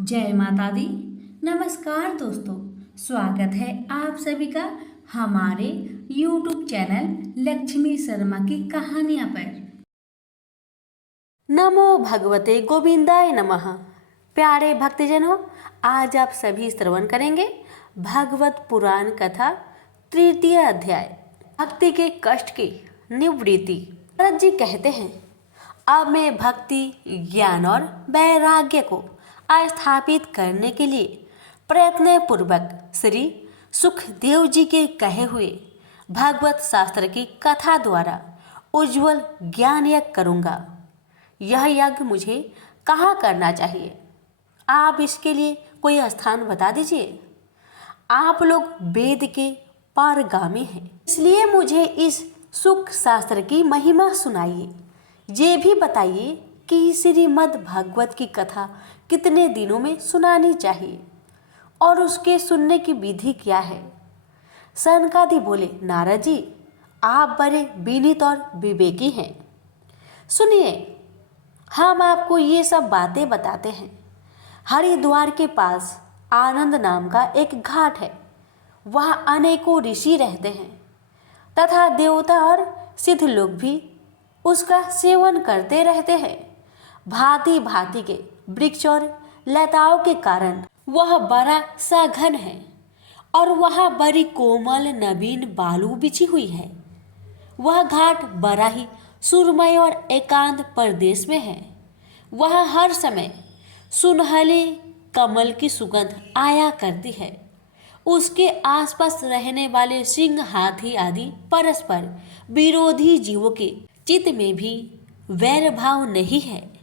जय माता दी। नमस्कार दोस्तों, स्वागत है आप सभी का हमारे YouTube चैनल लक्ष्मी शर्मा की कहानियां पर। नमो भगवते गोविंदाय नमः। प्यारे भक्तजनों, आज आप सभी श्रवण करेंगे भागवत पुराण कथा तृतीय अध्याय भक्ति के कष्ट की निवृत्ति। भरत जी कहते हैं, अब मैं भक्ति, ज्ञान और वैराग्य को स्थापित करने के लिए प्रयत्न पूर्वक श्री सुखदेव जी के कहे हुए भागवत शास्त्र की कथा द्वारा उज्जवल ज्ञान यज्ञ करूँगा। यह यज्ञ मुझे कहाँ करना चाहिए? आप इसके लिए कोई स्थान बता दीजिए। आप लोग वेद के पारगामी हैं, इसलिए मुझे इस सुख शास्त्र की महिमा सुनाइए। ये भी बताइए कि श्रीमद् भागवत की कथा कितने दिनों में सुनानी चाहिए और उसके सुनने की विधि क्या है? सनकादि बोले, नारद जी, आप बड़े विनीत और विवेकी हैं। सुनिए, हम आपको ये सब बातें बताते हैं। हरिद्वार के पास आनंद नाम का एक घाट है। वहाँ अनेकों ऋषि रहते हैं तथा देवता और सिद्ध लोग भी उसका सेवन करते रहते हैं। भांति भांति के वृक्ष और लताओं के कारण वह बड़ा सा घन है और वहाँ बड़ी कोमल नवीन बालू बिछी हुई है। वह घाट बड़ा ही सुरमय और एकांत प्रदेश में है। वह हर समय सुनहले कमल की सुगंध आया करती है। उसके आसपास रहने वाले सिंह, हाथी आदि परस्पर विरोधी जीवों के चित्त में भी वैर भाव नहीं है।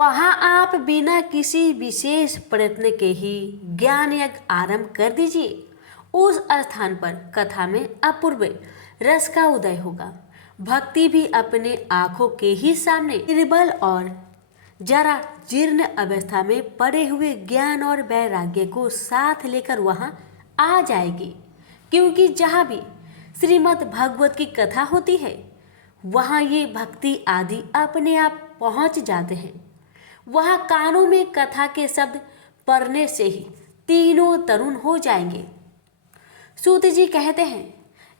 वहाँ आप बिना किसी विशेष प्रयत्न के ही ज्ञान यज्ञ आरंभ कर दीजिए। उस स्थान पर कथा में अपूर्व रस का उदय होगा। भक्ति भी अपने आँखों के ही सामने निर्बल और जरा जीर्ण अवस्था में पड़े हुए ज्ञान और वैराग्य को साथ लेकर वहाँ आ जाएगी। क्योंकि जहाँ भी श्रीमद् भागवत की कथा होती है, वहाँ ये भक्ति आदि अपने आप पहुँच जाते हैं। वहाँ कानों में कथा के शब्द पढ़ने से ही तीनों तरुण हो जाएंगे। सूत जी कहते हैं,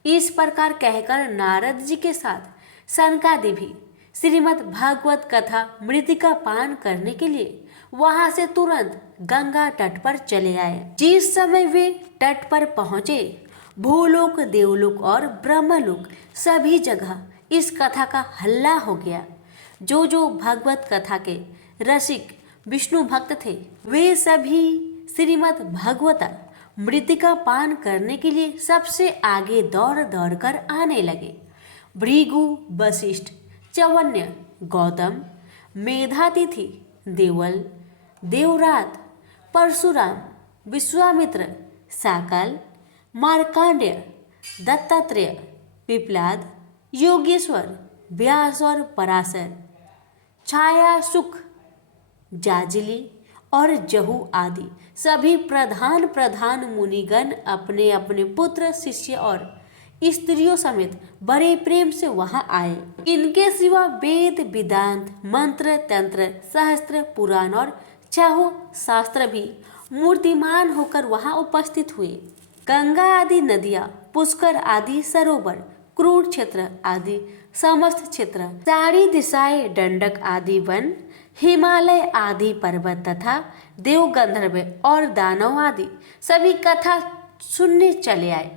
इस प्रकार कहकर नारद जी के साथ सनकादि भी श्रीमद् भागवत कथा मृतिका पान करने के लिए वहां से तुरंत गंगा तट पर चले आए। जिस समय वे तट पर पहुंचे, भूलोक, देवलोक और ब्रह्मलोक सभी जगह इस कथा का हल्ला हो गया। जो जो भागवत कथा के रसिक विष्णु भक्त थे, वे सभी श्रीमद् भागवत मृतिका पान करने के लिए सबसे आगे दौड़ दौड़ कर आने लगे। भृगु, वशिष्ठ, चवन्य, गौतम, मेधातिथि, देवल, देवरात, परशुराम, विश्वामित्र, साकल, मार्कांडेय, दत्तात्रेय, पिपलाद, योगेश्वर, व्यास और पराशर, छाया, सुख, जाजली और जहू आदि सभी प्रधान प्रधान मुनिगण अपने अपने पुत्र, शिष्य और स्त्रियों समेत बड़े प्रेम से वहां आए। इनके सिवा वेद, वेदांत, मंत्र, तंत्र, सहस्त्र, पुराण और चाहो शास्त्र भी मूर्तिमान होकर वहां उपस्थित हुए। गंगा आदि नदियां, पुष्कर आदि सरोवर, कुरुक्षेत्र आदि समस्त क्षेत्र, चारी दिशाएं, दंडक आदि वन, हिमालय आदि पर्वत तथा देव, गंधर्व और दानव आदि सभी कथा सुनने चले आए।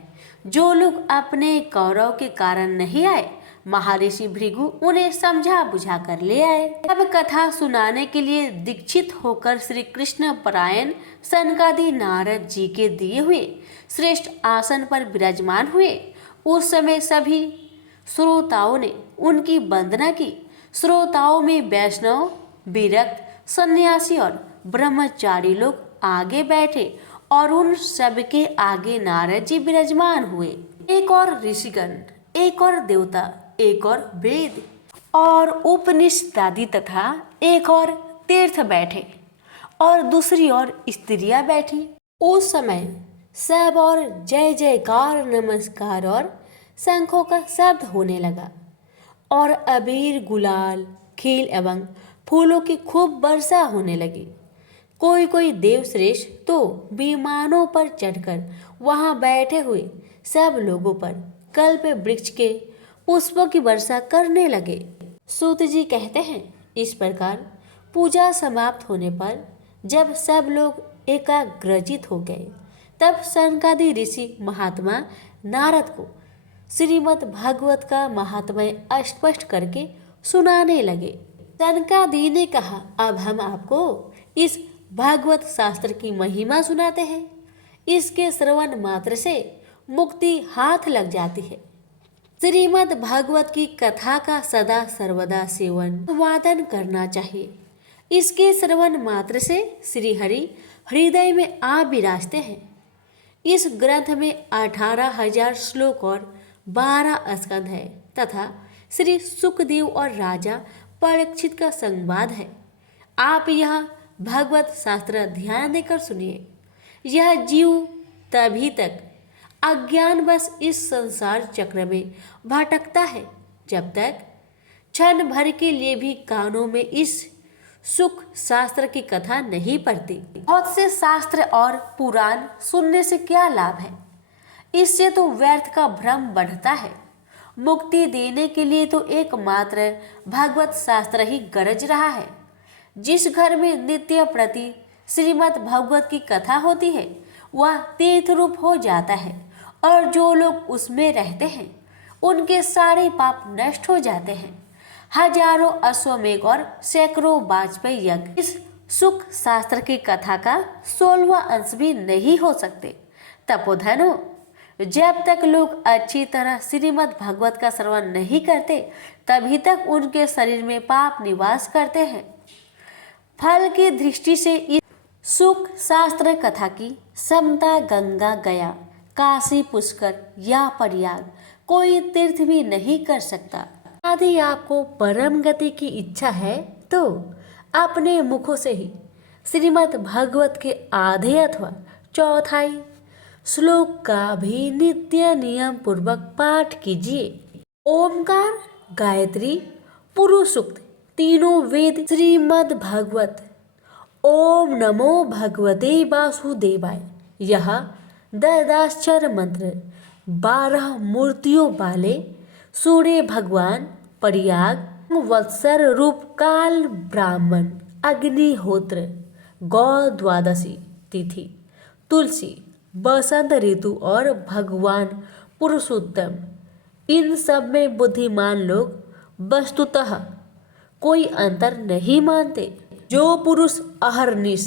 जो लोग अपने कौरव के कारण नहीं आए, महर्षि भृगु उन्हें समझा बुझा कर ले आए। अब कथा सुनाने के लिए दीक्षित होकर श्री कृष्ण परायण सनकादि नारद जी के दिए हुए श्रेष्ठ आसन पर विराजमान हुए। उस समय सभी श्रोताओं ने उनकी वंदना की। श्रोताओं में वैष्णव, विरक्त, सन्यासी और ब्रह्मचारी लोग आगे बैठे और उन सबके आगे नारद जी विराजमान हुए। एक और ऋषिगण, एक और देवता, एक और वेद और उपनिषद आदि तथा एक और तीर्थ बैठे और दूसरी ओर स्त्रियां बैठी। उस समय सब और जय जयकार, नमस्कार और शंखों का शब्द होने लगा और अबीर, गुलाल, खील एवं फूलों की खूब वर्षा होने लगी। कोई कोई देवश्रेष्ठ तो विमानों पर चढ़कर वहां बैठे हुए सब लोगों पर कल्प वृक्ष के पुष्पों की वर्षा करने लगे। सूत जी कहते हैं, इस प्रकार पूजा समाप्त होने पर जब सब लोग एकाग्रचित हो गए, तब सनकादि ऋषि महात्मा नारद को श्रीमद् भागवत का महात्म्य स्पष्ट करके सुनाने लगे। सनकादि ने कहा, अब हम आपको इस भागवत शास्त्र की महिमा सुनाते हैं। इसके श्रवण मात्र से मुक्ति हाथ लग जाती है। श्रीमद् भागवत की कथा का सदा सर्वदा सेवन वादन करना चाहिए। इसके श्रवण मात्र से श्री हरि हृदय में आ विराजते हैं। इस ग्रंथ में 18,000 श्लोक और 12 स्कंध है तथा श्री सुखदेव और राजा परीक्षित का संवाद है। आप यह भागवत शास्त्र ध्यान देकर सुनिए। यह जीव तभी तक अज्ञानवश इस संसार चक्र में भटकता है जब तक क्षण भर के लिए भी कानों में इस सुख शास्त्र की कथा नहीं पढ़ती। बहुत से शास्त्र और पुराण सुनने से क्या लाभ है? इससे तो व्यर्थ का भ्रम बढ़ता है। मुक्ति देने के लिए तो एकमात्र भागवत शास्त्र ही गरज रहा है। जिस घर में नित्य प्रति श्रीमद् भागवत की कथा होती है वह तीर्थ रूप हो जाता है और जो लोग उसमें रहते हैं उनके सारे पाप नष्ट हो जाते हैं। हजारों अश्वमेघ और सैकड़ों वाजपेयी यज्ञ इस सुख शास्त्र की कथा का 16वां अंश भी नहीं हो सकते। तपोधनो, जब तक लोग अच्छी तरह श्रीमद् भागवत का श्रवण नहीं करते तभी तक उनके शरीर में पाप निवास करते हैं। फल की दृष्टि से इस सुख शास्त्र कथा की समता गंगा गया, काशी पुष्कर या प्रयाग कोई तीर्थ भी नहीं कर सकता। यदि आपको परम गति की इच्छा है तो अपने मुखों से ही श्रीमद् भागवत के आधे अथवा चौथाई श्लोक का भी नित्य नियम पूर्वक पाठ कीजिए। ओमकार, गायत्री, पुरुष सूक्त तीनों वेद श्रीमद् भागवत। ओम नमो भगवते वासुदेवाय, यह 10 मंत्र 12 मूर्तियों वाले सूर्य भगवान, प्रयाग, वत्सर रूप काल ब्राह्मण, अग्निहोत्र, गौ द्वादशी तिथि, तुलसी, बसंत ऋतु और भगवान पुरुषोत्तम, इन सब में बुद्धिमान लोग वस्तुतः कोई अंतर नहीं मानते। जो पुरुष अहर्निश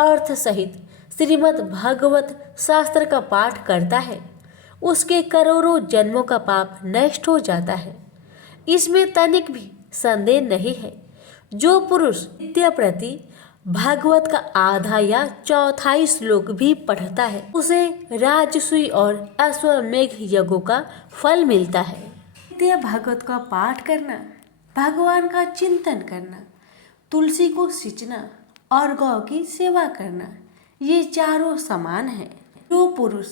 अर्थ सहित श्रीमद् भागवत शास्त्र का पाठ करता है उसके करोड़ों जन्मों का पाप नष्ट हो जाता है। इसमें तनिक भी संदेह नहीं है। जो पुरुष नित्य प्रति भागवत का आधा या चौथाई श्लोक भी पढ़ता है उसे राजसूय और अश्वमेघ यज्ञों का फल मिलता है। नित्य भागवत का पाठ करना, भगवान का चिंतन करना, तुलसी को सींचना और गौ की सेवा करना, ये चारों समान हैं। जो पुरुष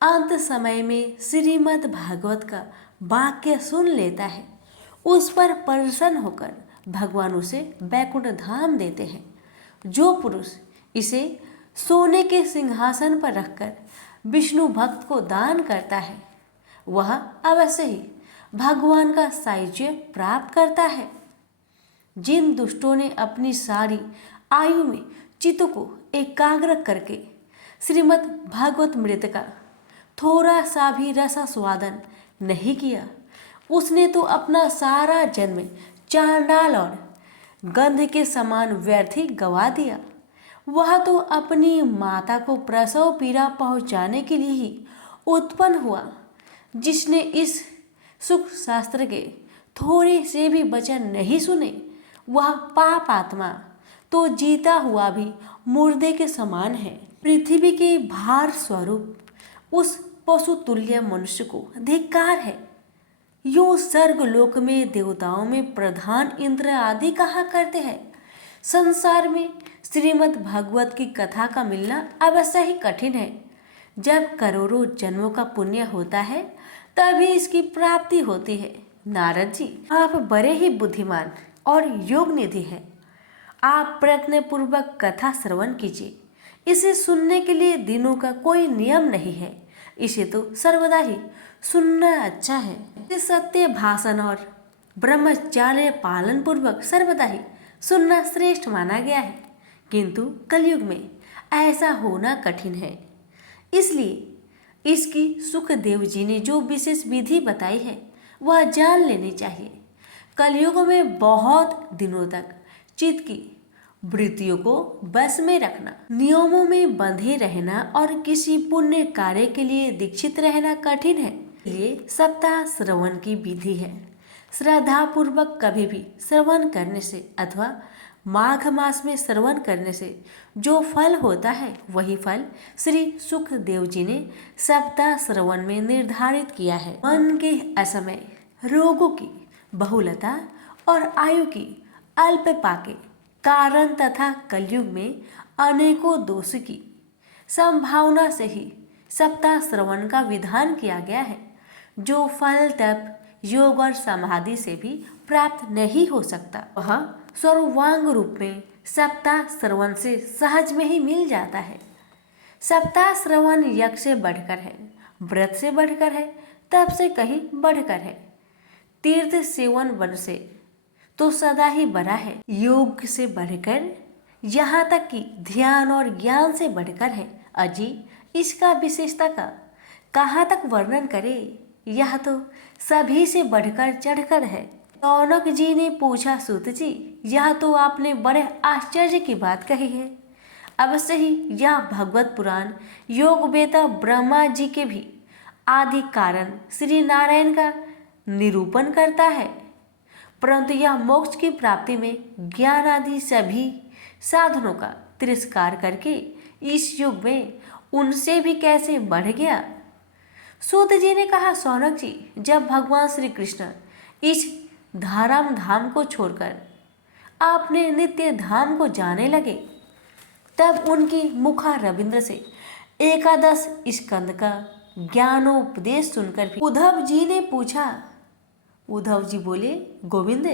अंत समय में श्रीमद् भागवत का वाक्य सुन लेता है उस पर प्रसन्न होकर भगवान उसे बैकुंठ धाम देते हैं। जो पुरुष इसे सोने के सिंहासन पर रखकर विष्णु भक्त को दान करता है वह अवश्य ही भगवान का सायुज्य प्राप्त करता है। जिन दुष्टों ने अपनी सारी आयु में चित्त को एकाग्र करके श्रीमद् भागवत मृत का थोड़ा सा भी रसास्वादन नहीं किया उसने तो अपना सारा जन्म चांडाल और गंध के समान व्यर्थ ही गवा दिया। वह तो अपनी माता को प्रसव पीड़ा पहुंचाने के लिए ही उत्पन्न हुआ। जिसने इस सुख शास्त्र के थोड़े से भी वचन नहीं सुने वह पाप आत्मा तो जीता हुआ भी मुर्दे के समान है। पृथ्वी के भार स्वरूप उस पशु तुल्य मनुष्य को धिक्कार है। यूं स्वर्ग लोक में देवताओं में प्रधान इंद्र आदि कहा करते हैं। संसार में श्रीमद् भागवत की कथा का मिलना अवश्य ही कठिन है। जब करोड़ों जन्मों का पुण्य होता है तभी इसकी प्राप्ति होती है। नारद जी, आप बड़े ही बुद्धिमान और योग निधि हैं। आप प्रयत्नपूर्वक कथा श्रवण कीजिए। इसे सुनने के लिए दिनों का कोई नियम नहीं है, इसे तो सर्वदा ही सुनना अच्छा है। इसे सत्य भाषण और ब्रह्मचार्य पालन पूर्वक सर्वदा ही सुनना श्रेष्ठ माना गया है, किंतु कलयुग में ऐसा होना कठिन है। इसलिए इसकी सुखदेव जी ने जो विशेष विधि बताई है वह जान लेनी चाहिए। कलयुग में बहुत दिनों तक चित्त की वृत्तियों को बस में रखना, नियमों में बंधे रहना और किसी पुण्य कार्य के लिए दीक्षित रहना कठिन है। ये सप्ताह श्रवण की विधि है। श्रद्धा पूर्वक कभी भी श्रवण करने से अथवा माघ मास में श्रवण करने से जो फल होता है वही फल श्री सुखदेव जी ने सप्ताह श्रवण में निर्धारित किया है। मन के असमय, रोगों की बहुलता और आयु की अल्पता के कारण तथा कलयुग में अनेकों दोष की संभावना से ही सप्ताह श्रवण का विधान किया गया है, जो फल तप, योग और समाधि से भी प्राप्त नहीं हो सकता। वह सर्वांग रूप में सप्ताह श्रवण से सहज में ही मिल जाता है। सप्ताह श्रवण यज्ञ से बढ़कर है, व्रत से बढ़कर है, तप से कहीं बढ़कर है, तीर्थ सेवन वन से तो सदा ही बड़ा है, योग से बढ़कर, यहाँ तक कि ध्यान और ज्ञान से बढ़कर है। अजी इसका विशेषता का कहाँ तक वर्णन करे, यह तो सभी से बढ़कर चढ़कर है। रौनक जी ने पूछा, सूत जी यह तो आपने बड़े आश्चर्य की बात कही है। अवश्य ही यह भगवत पुराण योग वेता ब्रह्मा जी के भी आदि कारण श्री नारायण का निरूपण करता है, परंतु यह मोक्ष की प्राप्ति में ज्ञान आदि सभी साधनों का तिरस्कार करके इस युग में उनसे भी कैसे बढ़ गया। सूत जी ने कहा, सौनक जी जब भगवान श्री कृष्ण इस धाराम धाम को छोड़कर आपने नित्य धाम को जाने लगे, तब उनकी मुखा रविंद्र से एकादश स्कंद का ज्ञानोपदेश सुनकर भी उद्धव जी ने पूछा। उद्धव जी बोले, गोविंद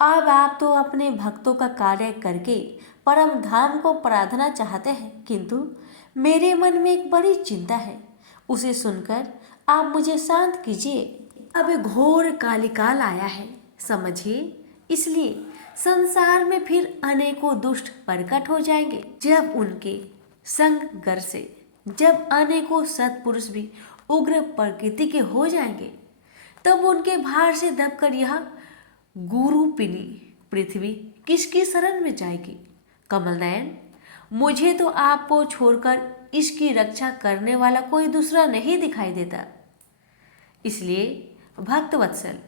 अब आप तो अपने भक्तों का कार्य करके परम धाम को प्रार्थना चाहते हैं, किंतु मेरे मन में एक बड़ी चिंता है, उसे सुनकर आप मुझे शांत कीजिए। अब घोर कालिकाल आया है, समझिए, इसलिए संसार में फिर अनेकों दुष्ट प्रकट हो जाएंगे। जब उनके संग गर से जब अनेकों सत्पुरुष भी उग्र प्रकृति के हो जाएंगे, तब उनके भार से दबकर यह गुरुपिनी पृथ्वी किसकी शरण में जाएगी। कमलनयन, मुझे तो आपको छोड़कर इसकी रक्षा करने वाला कोई दूसरा नहीं दिखाई देता, इसलिए भक्तवत्सल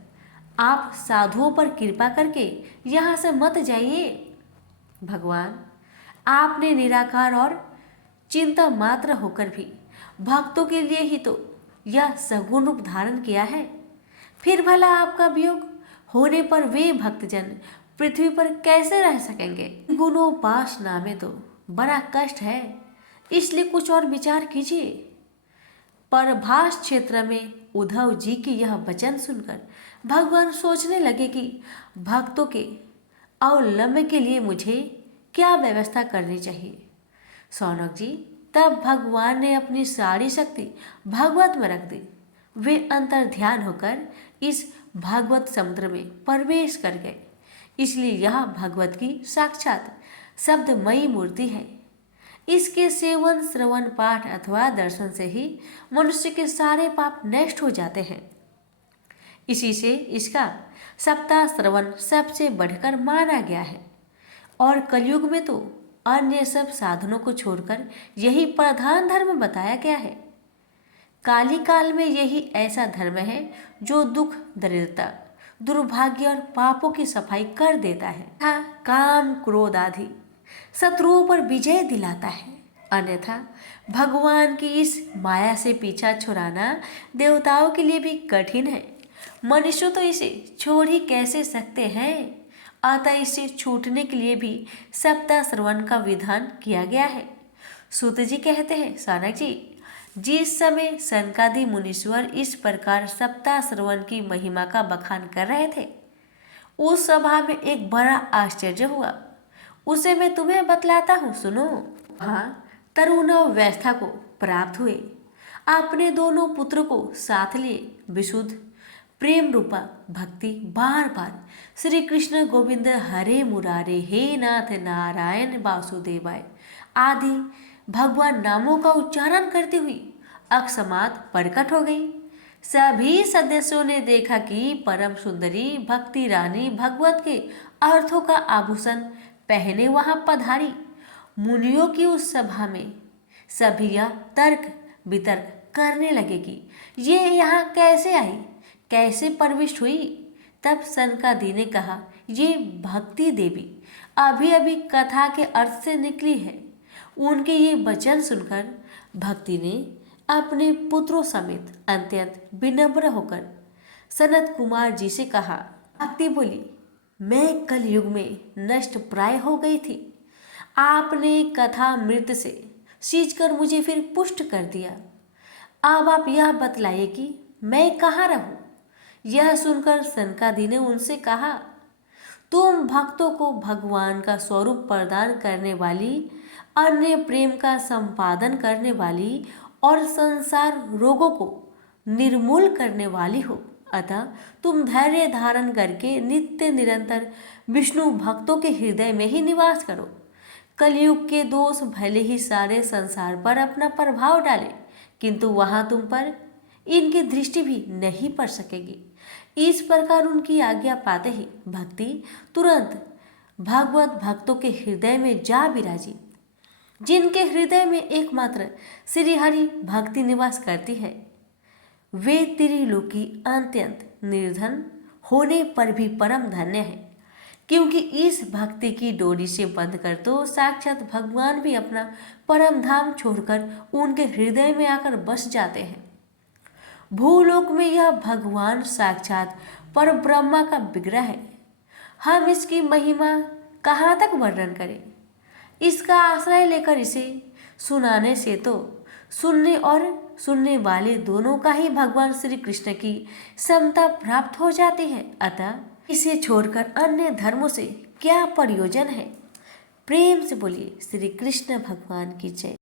आप साधुओं पर कृपा करके यहाँ से मत जाइए। भगवान आपने निराकार और चिंता मात्र होकर भी भक्तों के लिए ही तो यह सगुण रूप धारण किया है, फिर भला आपका वियोग होने पर वे भक्तजन पृथ्वी पर कैसे रह सकेंगे। गुणोपासना में तो बड़ा कष्ट है, इसलिए कुछ और विचार कीजिए। परभाष क्षेत्र में उद्धव जी की यह वचन सुनकर भगवान सोचने लगे कि भक्तों के अवलंबन के लिए मुझे क्या व्यवस्था करनी चाहिए। सौनक जी, तब भगवान ने अपनी सारी शक्ति भगवत में रख दी। वे अंतर ध्यान होकर इस भागवत समुद्र में प्रवेश कर गए, इसलिए यह भगवत की साक्षात शब्दमयी मूर्ति है। इसके सेवन, श्रवण, पाठ अथवा दर्शन से ही मनुष्य के सारे पाप नष्ट हो जाते हैं। इसी से इसका सप्ताह श्रवण सबसे बढ़कर माना गया है, और कलयुग में तो अन्य सब साधनों को छोड़कर यही प्रधान धर्म बताया गया है। काली काल में यही ऐसा धर्म है जो दुख, दरिद्रता, दुर्भाग्य और पापों की सफाई कर देता है तथा काम, क्रोध आदि शत्रुओं पर विजय दिलाता है। अन्यथा भगवान की इस माया से पीछा छुड़ाना देवताओं के लिए भी कठिन है। मनुष्य तो इसे छोड़ ही कैसे सकते हैं। अतः इससे छूटने के लिए भी सप्ताह श्रवण का विधान किया गया है। सूत जी कहते हैं, सौनक जी, जिस समय सनकादि मुनीश्वर इस प्रकार सप्ताह श्रवण की महिमा का बखान कर रहे थे, उस सभा में एक बड़ा आश्चर्य हुआ। उसे मैं तुम्हें बतलाता हूँ, सुनो। हाँ, तरुण अवस्था को प्राप्त हुए, अपने दोनों पुत्र को साथ लिए विशुद्ध प्रेम रूपा भक्ति बार बार श्री कृष्ण गोविंद हरे मुरारे हे नाथ नारायण वासुदेवाय आदि भगवान नामों का उच्चारण करती हुई अकस्मात प्रकट हो गई। सभी सदस्यों ने देखा कि परम सुंदरी भक्ति रानी भगवत के अर्थों का आभूषण पहने वहां पधारी। मुनियों की उस सभा में सभी यह तर्क वितर्क करने लगे कि ये यहाँ कैसे आई, कैसे प्रविष्ट हुई। तब सनकादि ने कहा, ये भक्ति देवी अभी अभी कथा के अर्थ से निकली है। उनके ये वचन सुनकर भक्ति ने अपने पुत्रों समेत अत्यंत विनम्र होकर सनत कुमार जी से कहा। भक्ति बोली, मैं कलयुग में नष्ट प्राय हो गई थी, आपने कथा मृत से सींचकर मुझे फिर पुष्ट कर दिया। अब आप यह बतलाइए कि मैं कहाँ रहूं। यह सुनकर सनकादि ने उनसे कहा, तुम भक्तों को भगवान का स्वरूप प्रदान करने वाली, अन्य प्रेम का संपादन करने वाली और संसार रोगों को निर्मूल करने वाली हो। अतः तुम धैर्य धारण करके नित्य निरंतर विष्णु भक्तों के हृदय में ही निवास करो। कलयुग के दोष भले ही सारे संसार पर अपना प्रभाव डाले, किंतु वहां तुम पर इनकी दृष्टि भी नहीं पड़ सकेगी। इस प्रकार उनकी आज्ञा पाते ही भक्ति तुरंत भगवत भक्तों के हृदय में जा विराजी। जिनके हृदय में एकमात्र श्री हरि भक्ति निवास करती है, वे त्रिलोकी अत्यंत निर्धन होने पर भी परम धन्य है, क्योंकि इस भक्ति की डोरी से बंध कर तो साक्षात भगवान भी अपना परम धाम छोड़कर उनके हृदय में आकर बस जाते हैं। भूलोक में यह भगवान साक्षात पर ब्रह्मा का विग्रह है। हम इसकी महिमा कहाँ तक वर्णन करें। इसका आश्रय लेकर इसे सुनाने से तो सुनने और सुनने वाले दोनों का ही भगवान श्री कृष्ण की समता प्राप्त हो जाती है। अतः इसे छोड़कर अन्य धर्मों से क्या प्रयोजन है। प्रेम से बोलिए श्री कृष्ण भगवान की जय।